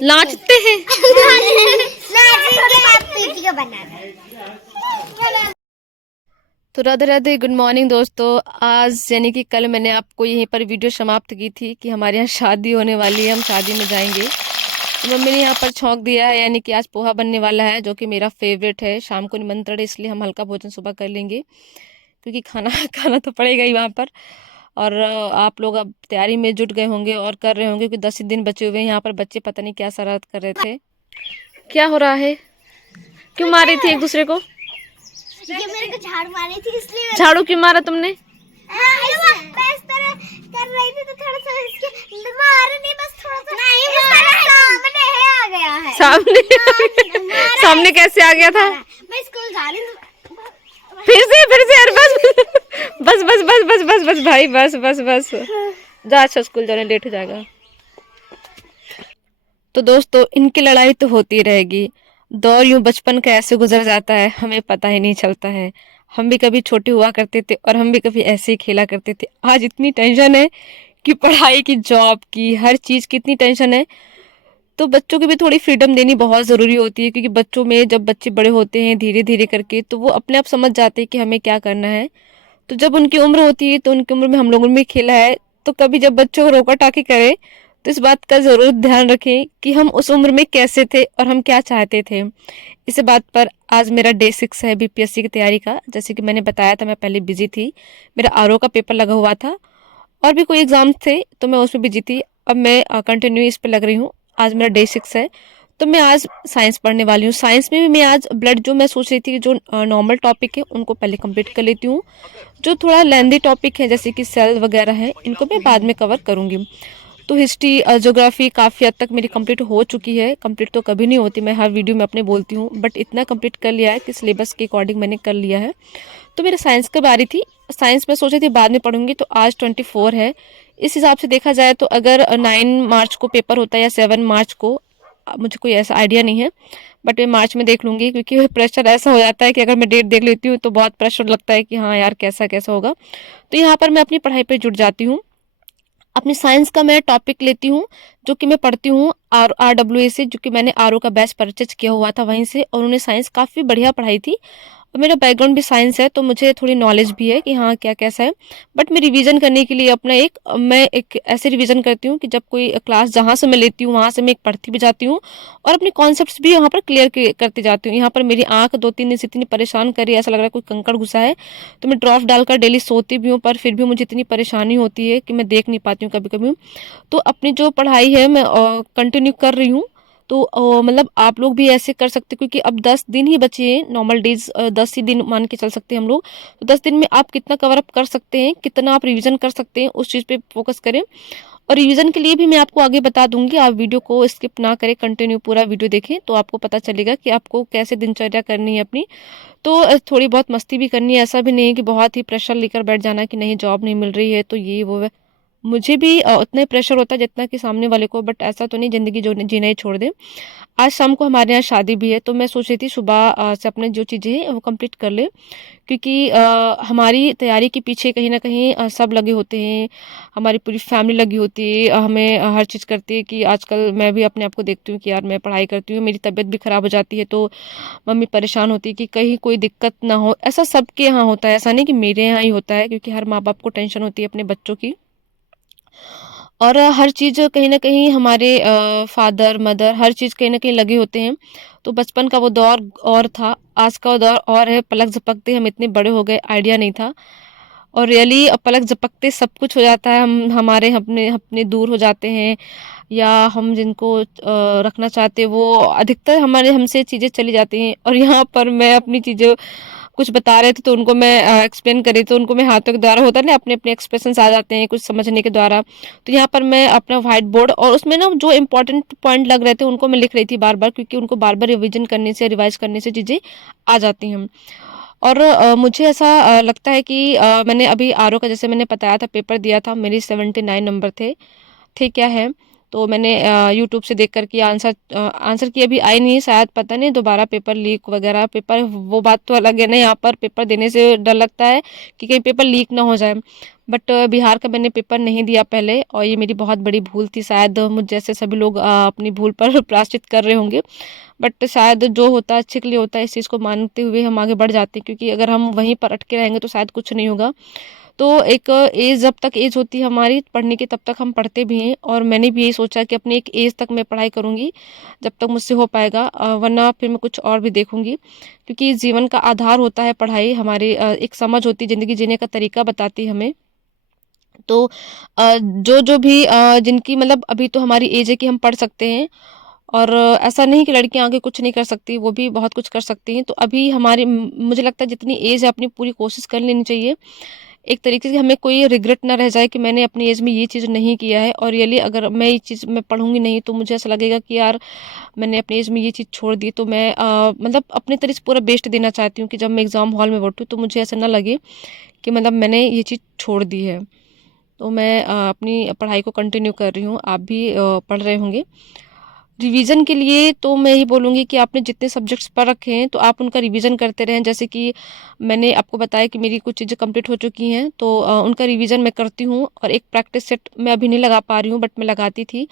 नाचते हैं। तो राधे राधे, गुड मॉर्निंग दोस्तों। आज यानी कि कल मैंने आपको यहीं पर वीडियो समाप्त की थी कि हमारे यहाँ शादी होने वाली है, हम शादी में जाएंगे। तो मम्मी ने यहाँ पर छौंक दिया है, यानी कि आज पोहा बनने वाला है जो कि मेरा फेवरेट है। शाम को निमंत्रण है, इसलिए हम हल्का भोजन सुबह कर लेंगे, क्योंकि खाना खाना तो पड़ेगा ही वहाँ पर। और आप लोग अब तैयारी में जुट गए होंगे और कर रहे होंगे, क्योंकि 10 ही दिन बचे हुए हैं। यहाँ पर बच्चे पता नहीं क्या शरारत कर रहे थे। क्या हो रहा है? क्यों मार रही थी एक दूसरे को? ये मेरे को झाड़ू मारी थी इसलिए झाड़ू क्यों मारा तुमने? मैं इस तरह कर रही थी तो थोड़ा सा इसके मार नहीं, बस थोड़ा सा नहीं सामने है आ गया है। सामने सामने कैसे आ गया था? मैं स्कूल जा रही हूँ। फिर से यार, बस बस बस बस बस बस भाई, बस बस बस जा, अच्छा स्कूल जाने लेट हो जाएगा। तो दोस्तों, इनकी लड़ाई तो होती रहेगी। दौर यूं बचपन का ऐसे गुजर जाता है, हमें पता ही नहीं चलता है। हम भी कभी छोटे हुआ करते थे और हम भी कभी ऐसे ही खेला करते थे। आज इतनी टेंशन है कि पढ़ाई की, जॉब की, हर चीज की इतनी टेंशन है। तो बच्चों की भी थोड़ी फ्रीडम देनी बहुत ज़रूरी होती है, क्योंकि बच्चों में जब बच्चे बड़े होते हैं धीरे धीरे करके, तो वो अपने आप समझ जाते हैं कि हमें क्या करना है। तो जब उनकी उम्र होती है, तो उनकी उम्र में हम लोगों ने भी खेला है। तो कभी जब बच्चों को रोका टाकी करें, तो इस बात का ज़रूर ध्यान रखें कि हम उस उम्र में कैसे थे और हम क्या चाहते थे। इस बात पर आज मेरा डे 6 है बीपीएससी की तैयारी का। जैसे कि मैंने बताया था, मैं पहले बिजी थी, मेरा आरओ का पेपर लगा हुआ था और भी कोई एग्ज़ाम थे, तो मैं उसमें बिजी थी। अब मैं कंटिन्यू इस पे लग रही हूँ। आज मेरा डे 6 है, तो मैं आज साइंस पढ़ने वाली हूँ। साइंस में भी मैं आज ब्लड, जो मैं सोच रही थी कि जो नॉर्मल टॉपिक है उनको पहले कंप्लीट कर लेती हूँ। जो थोड़ा लेंदी टॉपिक है, जैसे कि सेल वगैरह है, इनको मैं बाद में कवर करूँगी। तो हिस्ट्री, ज्योग्राफी काफ़ी हद तक मेरी कंप्लीट हो चुकी है। कंप्लीट तो कभी नहीं होती, मैं हर वीडियो में अपने बोलती हूँ, बट इतना कंप्लीट कर लिया है कि सिलेबस के अकॉर्डिंग मैंने कर लिया है। तो मेरे साइंस की बारी थी। साइंस में सोची थी बाद में पढ़ूंगी, तो आज 24 है। इस हिसाब से देखा जाए तो अगर 9 मार्च को पेपर होता है या 7 मार्च को, मुझे कोई ऐसा आइडिया नहीं है, बट मैं मार्च में देख लूँगी। क्योंकि प्रेशर ऐसा हो जाता है कि अगर मैं डेट देख लेती हूँ तो बहुत प्रेशर लगता है कि हाँ यार, कैसा कैसा होगा। तो यहाँ पर मैं अपनी पढ़ाई पर जुट जाती हूँ। अपनी साइंस का मैं टॉपिक लेती हूँ, जो कि मैं पढ़ती हूँ RWA से, जो कि मैंने आरओ का बैच परचेज किया हुआ था वहीं से, और उन्होंने साइंस काफ़ी बढ़िया पढ़ाई थी। और मेरा बैकग्राउंड भी साइंस है, तो मुझे थोड़ी नॉलेज भी है कि हाँ क्या कैसा है। बट मैं रिवीजन करने के लिए अपना मैं एक ऐसे रिवीजन करती हूँ कि जब कोई क्लास जहाँ से मैं लेती हूँ वहाँ से मैं एक पढ़ती भी जाती हूँ और अपने कॉन्सेप्ट्स भी यहाँ पर क्लियर करती जाती हूँ। यहाँ पर मेरी आँख 2-3 दिन से इतनी परेशान कर रही है, ऐसा लग रहा है कोई कंकड़ घुसा है। तो मैं ड्रॉप डालकर डेली सोती भी हूँ, पर फिर भी मुझे इतनी परेशानी होती है कि मैं देख नहीं पाती हूँ कभी कभी। तो अपनी जो पढ़ाई है मैं कंटिन्यू कर रही हूँ। तो मतलब आप लोग भी ऐसे कर सकते हो, क्योंकि अब 10 दिन ही बचे हैं। नॉर्मल डेज 10 ही दिन मान के चल सकते हैं हम लोग। तो 10 दिन में आप कितना कवर अप कर सकते हैं, कितना आप रिवीजन कर सकते हैं, उस चीज़ पे फोकस करें। और रिवीजन के लिए भी मैं आपको आगे बता दूंगी, आप वीडियो को स्किप ना करें, कंटिन्यू पूरा वीडियो देखें, तो आपको पता चलेगा कि आपको कैसे दिनचर्या करनी है अपनी। तो थोड़ी बहुत मस्ती भी करनी है, ऐसा भी नहीं है कि बहुत ही प्रेशर लेकर बैठ जाना कि नहीं जॉब नहीं मिल रही है तो ये वो है। मुझे भी उतना ही प्रेशर होता है जितना कि सामने वाले को, बट ऐसा तो नहीं ज़िंदगी जो जीना ही छोड़ दे। आज शाम को हमारे यहाँ शादी भी है, तो मैं सोच रही थी सुबह से अपने जो चीज़ें हैं वो कंप्लीट कर ले, क्योंकि हमारी तैयारी के पीछे कहीं ना कहीं सब लगे होते हैं। हमारी पूरी फैमिली लगी होती है, हमें हर चीज़ करती है। कि आजकल मैं भी अपने आप को देखती हूँ कि यार मैं पढ़ाई करती हूँ, मेरी तबीयत भी ख़राब हो जाती है, तो मम्मी परेशान होती है कि कहीं कोई दिक्कत ना हो। ऐसा सबके यहाँ होता है, ऐसा नहीं कि मेरे यहाँ ही होता है, क्योंकि हर माँ बाप को टेंशन होती है अपने बच्चों की। और हर चीज़ कहीं न कहीं हमारे फादर, मदर हर चीज़ कहीं न कहीं लगे होते हैं। तो बचपन का वो दौर और था, आज का वो दौर और है। पलक झपकते हम इतने बड़े हो गए, आइडिया नहीं था। और रियली पलक झपकते सब कुछ हो जाता है। हम हमारे अपने अपने दूर हो जाते हैं, या हम जिनको रखना चाहते हैं वो अधिकतर हमारे हमसे चीज़ें चली जाती हैं। और यहाँ पर मैं अपनी चीज़ें कुछ बता रहे थे तो उनको मैं एक्सप्लेन कर रही, तो उनको मैं हाथों के द्वारा, होता है ना, अपने अपने एक्सप्रेशंस आ जाते हैं कुछ समझने के द्वारा। तो यहाँ पर मैं अपना व्हाइट बोर्ड और उसमें ना जो इंपॉर्टेंट पॉइंट लग रहे थे उनको मैं लिख रही थी बार बार, क्योंकि उनको बार बार रिविजन करने से, रिवाइज करने से चीज़ें आ जाती हैं। और मुझे ऐसा लगता है कि मैंने अभी आरओ का, जैसे मैंने बताया था, पेपर दिया था, मेरी 79 नंबर थे, ठीक क्या है। तो मैंने यूट्यूब से देख कर के आंसर की अभी आई नहीं, शायद पता नहीं दोबारा पेपर लीक वगैरह, पेपर वो बात तो अलग है ना, यहाँ पर पेपर देने से डर लगता है कि कहीं पेपर लीक ना हो जाए। बट बिहार का मैंने पेपर नहीं दिया पहले, और ये मेरी बहुत बड़ी भूल थी। शायद मुझ जैसे सभी लोग अपनी भूल पर प्रायश्चित कर रहे होंगे, बट शायद जो होता है अच्छे के लिए होता है, इस चीज़ को मानते हुए हम आगे बढ़ जाते हैं, क्योंकि अगर हम वहीं पर अटके रहेंगे तो शायद कुछ नहीं होगा। तो एक एज, जब तक एज होती है हमारी पढ़ने की, तब तक हम पढ़ते भी हैं, और मैंने भी यही सोचा कि अपनी एक एज तक मैं पढ़ाई करूँगी, जब तक मुझसे हो पाएगा, वरना फिर मैं कुछ और भी देखूँगी, क्योंकि जीवन का आधार होता है पढ़ाई। हमारी एक समझ होती है, ज़िंदगी जीने का तरीका बताती है हमें। तो जो जो भी जिनकी मतलब अभी तो हमारी एज है कि हम पढ़ सकते हैं, और ऐसा नहीं कि लड़कियां आगे कुछ नहीं कर सकती, वो भी बहुत कुछ कर सकती हैं। तो अभी हमारी मुझे लगता है जितनी एज है अपनी पूरी कोशिश कर लेनी चाहिए, एक तरीके से हमें कोई रिग्रेट ना रह जाए कि मैंने अपनी एज में ये चीज़ नहीं किया है, और रियली अगर मैं ये चीज़ मैं पढ़ूंगी नहीं तो मुझे ऐसा लगेगा कि यार मैंने अपनी एज में ये चीज़ छोड़ दी। तो मैं मतलब अपने तरह से पूरा बेस्ट देना चाहती हूँ कि जब मैं एग्ज़ाम हॉल में बैठूँ तो मुझे ऐसा ना लगे कि मतलब मैंने ये चीज़ छोड़ दी है। तो मैं अपनी पढ़ाई को कंटिन्यू कर रही हूँ, आप भी पढ़ रहे होंगे। रिवीजन के लिए तो मैं यही बोलूँगी कि आपने जितने सब्जेक्ट्स पढ़ रखे हैं तो आप उनका रिवीजन करते रहें। जैसे कि मैंने आपको बताया कि मेरी कुछ चीज़ें कंप्लीट हो चुकी हैं, तो उनका रिवीजन मैं करती हूँ, और एक प्रैक्टिस सेट मैं अभी नहीं लगा पा रही हूँ, बट मैं लगाती थी।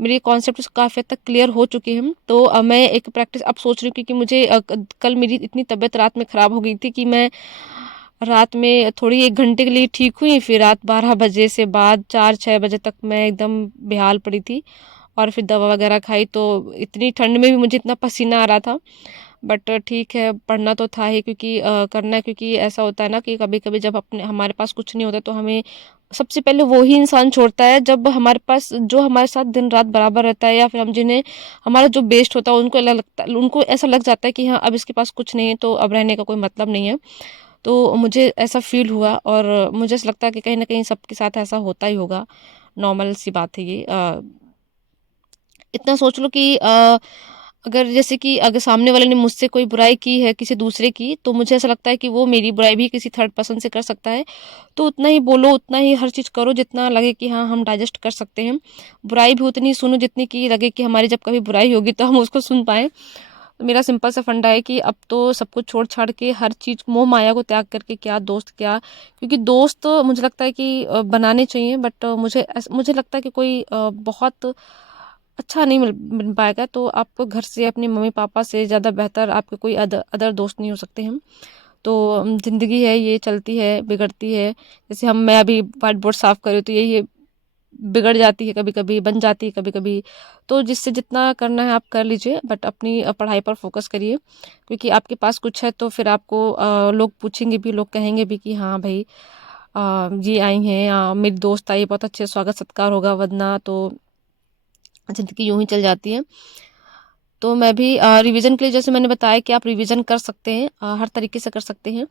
मेरे कॉन्सेप्ट्स काफ़ी हद तक क्लियर हो चुके हैं, तो मैं एक प्रैक्टिस अब सोच रही हूँ, क्योंकि मुझे कल मेरी इतनी तबीयत रात में ख़राब हो गई थी कि मैं रात में थोड़ी 1 घंटे के लिए ठीक हुई, फिर रात 12 बजे से बाद 4-6 बजे तक मैं एकदम बेहाल पड़ी थी, और फिर दवा वगैरह खाई, तो इतनी ठंड में भी मुझे इतना पसीना आ रहा था। बट ठीक है, पढ़ना तो था ही, क्योंकि करना है, क्योंकि ऐसा होता है ना कि कभी-कभी जब अपने हमारे पास कुछ नहीं होता तो हमें सबसे पहले वो ही इंसान छोड़ता है जब हमारे पास जो हमारे साथ दिन-रात बराबर रहता है, या फिर हम जिन्हें हमारा जो बेस्ट होता है उनको उनको ऐसा लग जाता है कि हाँ, अब इसके पास कुछ नहीं है तो अब रहने का कोई मतलब नहीं है। तो मुझे ऐसा फ़ील हुआ, और मुझे ऐसा लगता है कि कहीं न कहीं सबके साथ ऐसा होता ही होगा, नॉर्मल सी बात है ये। इतना सोच लो कि अगर जैसे कि अगर सामने वाले ने मुझसे कोई बुराई की है किसी दूसरे की, तो मुझे ऐसा लगता है कि वो मेरी बुराई भी किसी थर्ड पर्सन से कर सकता है। तो उतना ही बोलो, उतना ही हर चीज़ करो जितना लगे कि हाँ, हम डाइजेस्ट कर सकते हैं। बुराई भी उतनी सुनो जितनी कि लगे कि हमारी जब कभी बुराई होगी तो हम उसको सुन पाएँ। तो मेरा सिंपल सा फंडा है कि अब तो सब कुछ छोड़-छाड़ के हर चीज़ मोह माया को त्याग करके, क्या दोस्त क्या, क्योंकि दोस्त मुझे लगता है कि बनाने चाहिए, बट मुझे लगता है कि कोई बहुत अच्छा नहीं मिल पाएगा। तो आप घर से अपने मम्मी-पापा से ज़्यादा बेहतर आपके कोई अदर अदर दोस्त नहीं हो सकते हैं। तो ज़िंदगी है, ये चलती है, बिगड़ती है। जैसे मैं अभी व्हाइट बोर्ड साफ़ कर रही हूँ, तो यही है, बिगड़ जाती है कभी-कभी, बन जाती है कभी-कभी। तो जिससे जितना करना है आप कर लीजिए, बट अपनी पढ़ाई पर फ़ोकस करिए, क्योंकि आपके पास कुछ है तो फिर आपको लोग पूछेंगे भी, लोग कहेंगे भी कि हाँ भई, ये आई हैं, मेरी दोस्त आई, बहुत अच्छे स्वागत-सत्कार होगा, वरना तो ज़िंदगी यूँ ही चल जाती है। तो मैं भी रिवीजन के लिए, जैसे मैंने बताया कि आप रिवीजन कर सकते हैं, हर तरीके से कर सकते हैं।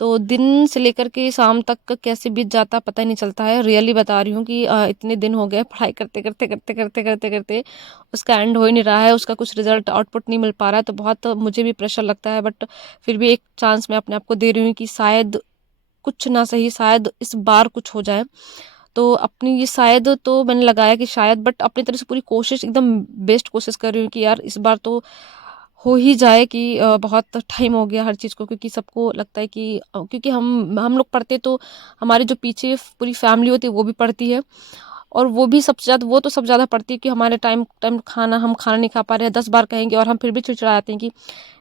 तो दिन से लेकर के शाम तक कैसे बीत जाता पता ही नहीं चलता है। रियली बता रही हूँ कि इतने दिन हो गए पढ़ाई करते-करते उसका एंड हो ही नहीं रहा है, उसका कुछ रिज़ल्ट आउटपुट नहीं मिल पा रहा है, तो बहुत मुझे भी प्रेशर लगता है। बट फिर भी एक चांस मैं अपने आप को दे रही हूँ कि शायद कुछ ना सही, शायद इस बार कुछ हो जाए। तो अपनी ये शायद तो मैंने लगाया कि शायद, बट अपनी तरफ से पूरी कोशिश, एकदम बेस्ट कोशिश कर रही हूँ कि यार इस बार तो हो ही जाए, कि बहुत टाइम हो गया हर चीज़ को, क्योंकि सबको लगता है कि क्योंकि हम लोग पढ़ते तो हमारे जो पीछे पूरी फैमिली होती है वो भी पढ़ती है, और वो भी सबसे ज़्यादा, वो तो सबसे ज़्यादा पढ़ती है कि हमारे टाइम टाइम खाना, हम खाना नहीं खा पा रहे हैं 10 बार कहेंगे, और हम फिर भी चिड़चिड़ा जाते हैं कि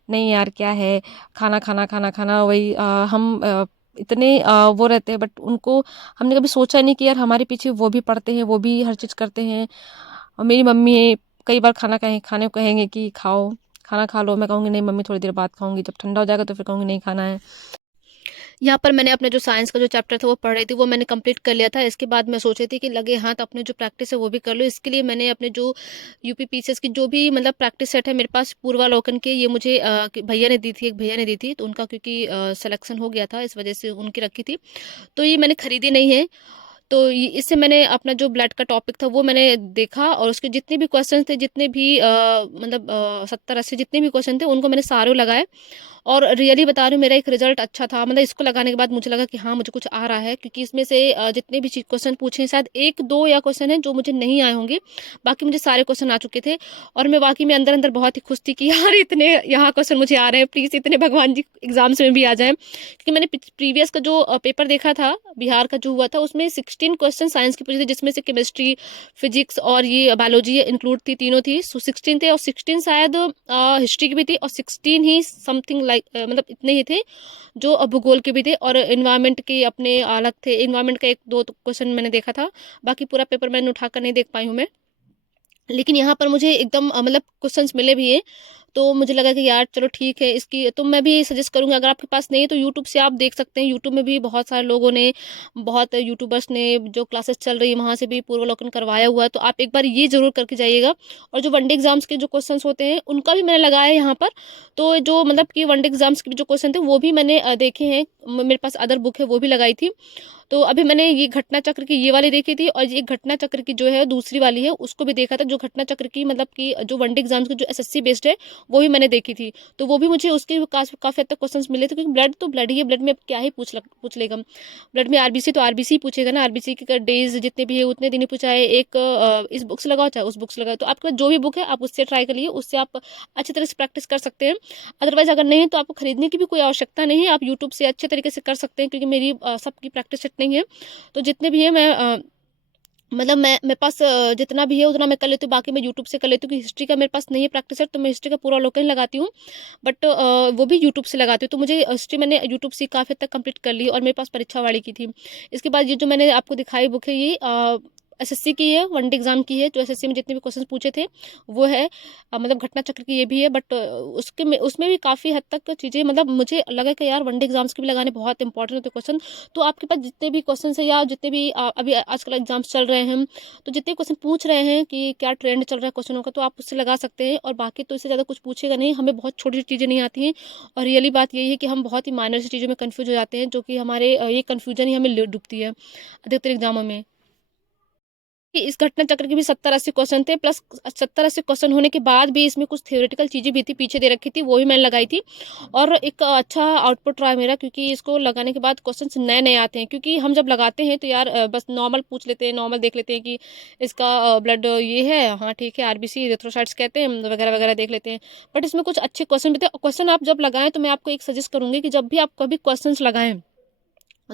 नहीं यार क्या है, खाना खाना खाना खाना वही। हम इतने वो रहते हैं, बट उनको हमने कभी सोचा नहीं कि यार हमारे पीछे वो भी पढ़ते हैं, वो भी हर चीज़ करते हैं। और मेरी मम्मी कई बार खाने को कहेंगे कि खाओ, खाना खा लो। मैं कहूँगी नहीं मम्मी, थोड़ी देर बाद खाऊंगी, जब ठंडा हो जाएगा तो फिर कहूँगी नहीं खाना है। यहाँ पर मैंने अपने जो साइंस का जो चैप्टर था वो पढ़ रही थी, वो मैंने कंप्लीट कर लिया था। इसके बाद मैं सोच रही थी कि लगे हाथ अपने जो प्रैक्टिस है वो भी कर लो। इसके लिए मैंने अपने जो यूपी पीसीएस की जो भी मतलब प्रैक्टिस सेट है मेरे पास पूर्वालोकन के, ये मुझे भैया ने दी थी, एक भैया ने दी थी, तो उनका क्योंकि सिलेक्शन हो गया था, इस वजह से उनकी रखी थी, तो ये मैंने खरीदी नहीं है। तो इससे मैंने अपना जो ब्लड का टॉपिक था वो मैंने देखा, और उसके जितने भी क्वेश्चन थे, जितने भी मतलब 70-80 जितने भी क्वेश्चन थे उनको मैंने सारे लगाए, और रियली बता रही हूँ, मेरा एक रिजल्ट अच्छा था। मतलब इसको लगाने के बाद मुझे लगा कि हाँ, मुझे कुछ आ रहा है, क्योंकि इसमें से जितने भी क्वेश्चन पूछे हैं, शायद 1-2 या क्वेश्चन हैं जो मुझे नहीं आए होंगे, बाकी मुझे सारे क्वेश्चन आ चुके थे। और मैं वाक़ई में अंदर-अंदर बहुत ही खुश थी कि यार इतने यहाँ क्वेश्चन मुझे आ रहे हैं, प्लीज़ इतने भगवान जी एग्ज़ाम्स में भी आ जाएँ। क्योंकि मैंने प्रीवियस का जो पेपर देखा था, बिहार का जो हुआ था, उसमें 16 क्वेश्चन साइंस के पूछे थे, जिसमें से केमिस्ट्री, फिजिक्स और ये बायोलॉजी इंक्लूड थी, तीनों थी। सो 16 थे और 16 शायद हिस्ट्री की भी थी, और 16 ही समथिंग लाइक मतलब इतने ही थे जो भूगोल के भी थे, और एनवायरनमेंट के अपने अलग थे। एनवायरनमेंट का 1-2 क्वेश्चन मैंने देखा था, बाकी पूरा पेपर मैंने उठाकर नहीं देख पाई हूँ मैं। लेकिन यहाँ पर मुझे एकदम मतलब क्वेश्चंस मिले भी हैं, तो मुझे लगा कि यार चलो ठीक है, इसकी तो मैं भी सजेस्ट करूँगी, अगर आपके पास नहीं है तो यूट्यूब से आप देख सकते हैं। यूट्यूब में भी बहुत सारे लोगों ने, बहुत यूट्यूबर्स ने जो क्लासेस चल रही है वहाँ से भी पूर्वावलोकन करवाया हुआ है, तो आप एक बार ये ज़रूर करके जाइएगा। और जो वनडे एग्ज़ाम्स के जो क्वेश्चंस होते हैं उनका भी मैंने लगाया है यहाँ पर, तो जो मतलब कि वनडे एग्ज़ाम्स के भी जो क्वेश्चन थे वो भी मैंने देखे हैं। मेरे पास अदर बुक है, वो भी लगाई थी। तो अभी मैंने ये घटना चक्र की ये वाली देखी थी, और ये घटना चक्र की जो है दूसरी वाली है उसको भी देखा था। जो घटना चक्र की मतलब कि जो वनडे एग्जाम्स की जो एसएससी बेस्ड है वो भी मैंने देखी थी, तो वो भी मुझे उसके काफ़ी हद तक क्वेश्चंस मिले थे, क्योंकि ब्लड तो ब्लड ही है, ब्लड में अब क्या ही पूछ लेगा। ब्लड में आरबीसी तो आरबीसी पूछेगा ना, आरबीसी के डेज जितने भी है उतने दिन ही पूछा है। एक इस बुक से लगाओ चाहे उस बुक से लगाओ, तो आपके पास जो भी बुक है आप उससे ट्राई करिए, उससे आप अच्छी तरह से प्रैक्टिस कर सकते हैं। अदरवाइज अगर नहीं है तो आपको खरीदने की भी कोई आवश्यकता नहीं है, आप यूट्यूब से अच्छे तरीके से कर सकते हैं, क्योंकि मेरी सबकी प्रैक्टिस सेट नहीं है। तो जितने भी हैं मैं मतलब मैं मेरे पास जितना भी है उतना मैं कर लेती हूँ, बाकी मैं यूट्यूब से कर लेती हूँ। कि हिस्ट्री का मेरे पास नहीं है प्रैक्टिस सेट, तो मैं हिस्ट्री का पूरा अवलोकन लगाती हूँ, बट वो भी यूट्यूब से लगाती हूँ। तो मुझे हिस्ट्री मैंने यूट्यूब से काफ़ी हद तक कंप्लीट कर ली, और मेरे पास परीक्षा वाली की थी। इसके बाद ये जो मैंने आपको दिखाई बुक है, ये एसएससी की है, वनडे एग्जाम की है। जो एसएससी में जितने भी क्वेश्चन पूछे थे वो है, मतलब घटना चक्र की ये भी है, बट उसमें भी काफ़ी हद तक चीज़ें मतलब मुझे लगा कि यार वनडे एग्जाम्स के भी लगाने बहुत इंपॉर्टेंट होते क्वेश्चन। तो आपके पास जितने भी क्वेश्चन है, या जितने भी अभी आजकल एग्जाम्स चल रहे हैं, तो जितने क्वेश्चन पूछ रहे हैं कि क्या ट्रेंड चल रहा है क्वेश्चनों का, तो आप उससे लगा सकते हैं। और बाकी तो इससे ज़्यादा कुछ पूछेगा नहीं, हमें बहुत छोटी छोटी चीज़ें नहीं आती हैं। और रियली बात यही है कि हम बहुत ही माइनर सी चीज़ों में कन्फ्यूज हो जाते हैं, जो कि हमारे ये कन्फ्यूजन ही हमें डूबती है अधिकतर एग्जामों में। कि इस घटना चक्र के भी 70-80 क्वेश्चन थे, प्लस 70-80 क्वेश्चन होने के बाद भी इसमें कुछ थ्योरेटिकल चीज़ें भी थी, पीछे दे रखी थी, वो भी मैंने लगाई थी। और एक अच्छा आउटपुट रहा मेरा, क्योंकि इसको लगाने के बाद क्वेश्चंस नए-नए आते हैं। क्योंकि हम जब लगाते हैं तो यार बस नॉर्मल पूछ लेते हैं, नॉर्मल देख लेते हैं कि इसका ब्लड ये है, हाँ ठीक है, आरबीसी एरिथ्रोसाइट्स कहते हैं, वगैरह-वगैरह देख लेते हैं। बट इसमें कुछ अच्छे क्वेश्चन भी थे। क्वेश्चन आप जब लगाएँ तो मैं आपको एक सजेस्ट करूँगी कि जब भी आप कभी क्वेश्चंस लगाएँ,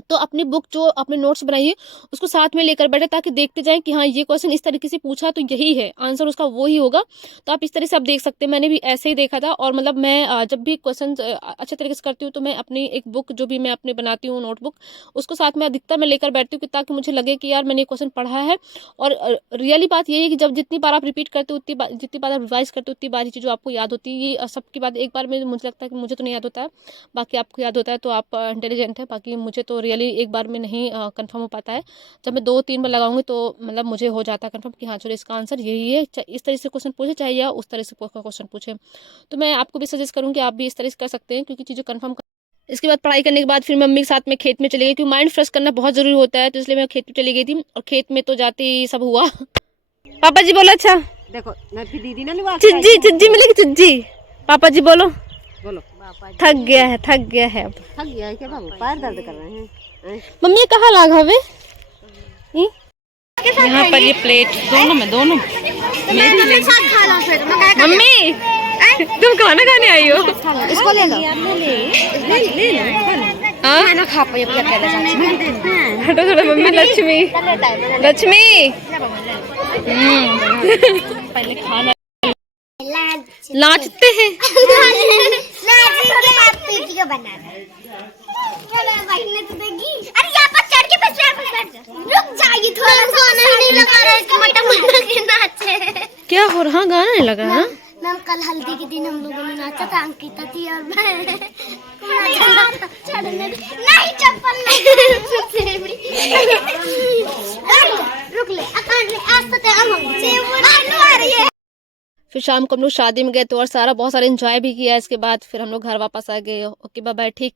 तो अपनी बुक जो आपने नोट्स बनाई है उसको साथ में लेकर बैठे, ताकि देखते जाएं कि हाँ ये क्वेश्चन इस तरीके से पूछा तो यही है आंसर, उसका वो ही होगा। तो आप इस तरह से आप देख सकते हैं, मैंने भी ऐसे ही देखा था। और मतलब मैं जब भी क्वेश्चन अच्छे तरीके से करती हूँ, तो मैं अपनी एक बुक जो भी मैं अपने बनाती हूँ नोटबुक, उसको साथ में अधिकतर मैं लेकर बैठती हूँ, ताकि मुझे लगे कि यार मैंने ये क्वेश्चन पढ़ा है। और रियली बात यही है कि जब जितनी बार आप रिपीट करते हो उतनी बार, जितनी बार आप रिवाइज करते हो उतनी बार ये चीज़ आपको याद होती है। ये सबकी बात एक बार में मुझे लगता है कि मुझे तो नहीं याद होता है, बाकी आपको याद होता है तो आप इंटेलिजेंट है। बाकी मुझे तो रियली एक बार में नहीं कंफर्म हो पाता है। जब मैं 2-3 बार लगाऊंगी तो मतलब मुझे हो जाता है कंफर्म कि हाँ चलो इसका आंसर यही है, इस तरह से क्वेश्चन पूछे चाहे या उस तरह से क्वेश्चन पूछे। तो मैं आपको भी सजेस्ट करूँगी आप भी इस तरह से कर सकते हैं, क्योंकि चीज़ें कंफर्म। इसके बाद पढ़ाई करने के बाद फिर मम्मी के साथ में खेत में चली गई, क्योंकि माइंड फ्रेश करना बहुत ज़रूरी होता है, तो इसलिए मैं खेत में चली गई थी। और खेत में तो जाते ही सब हुआ। पापा जी बोलो। अच्छा देखो नफी दीदी ना लिवा चिज्जी चिज्जी मिलेगी चिज्जी। पापा जी बोलो। बोलो थक गया है, थक गया है अब। थक गया है क्या बाबू, पैर दर्द कर रहे हैं? मम्मी ये कहाँ लागा हवे? यहाँ पर ये प्लेट दोनों मेरी मम्मी तुम खाना खाने आई हो? इसको ले लो। हाँ खा पाए हटो थोड़ा मम्मी। लक्ष्मी लक्ष्मी पहले खाना नाचते हैं। अरे यहाँ पर चढ़ के रुक जाइए थोड़ा सा, नहीं लगा रहा है कि मटक के नाचे। क्या हो रहा? गाना नहीं लगा ना? मैम कल हल्दी के दिन हम लोगों ने नाचा था, अंकिता थी और मैं। नहीं चप्पल नहीं। रुक ले आज तो आ रही है। फिर शाम को हम लोग शादी में गए, तो और बहुत सारे एंजॉय भी किया। इसके बाद फिर हम लोग घर वापस आ गए। ओके बाय बाय, ठीक।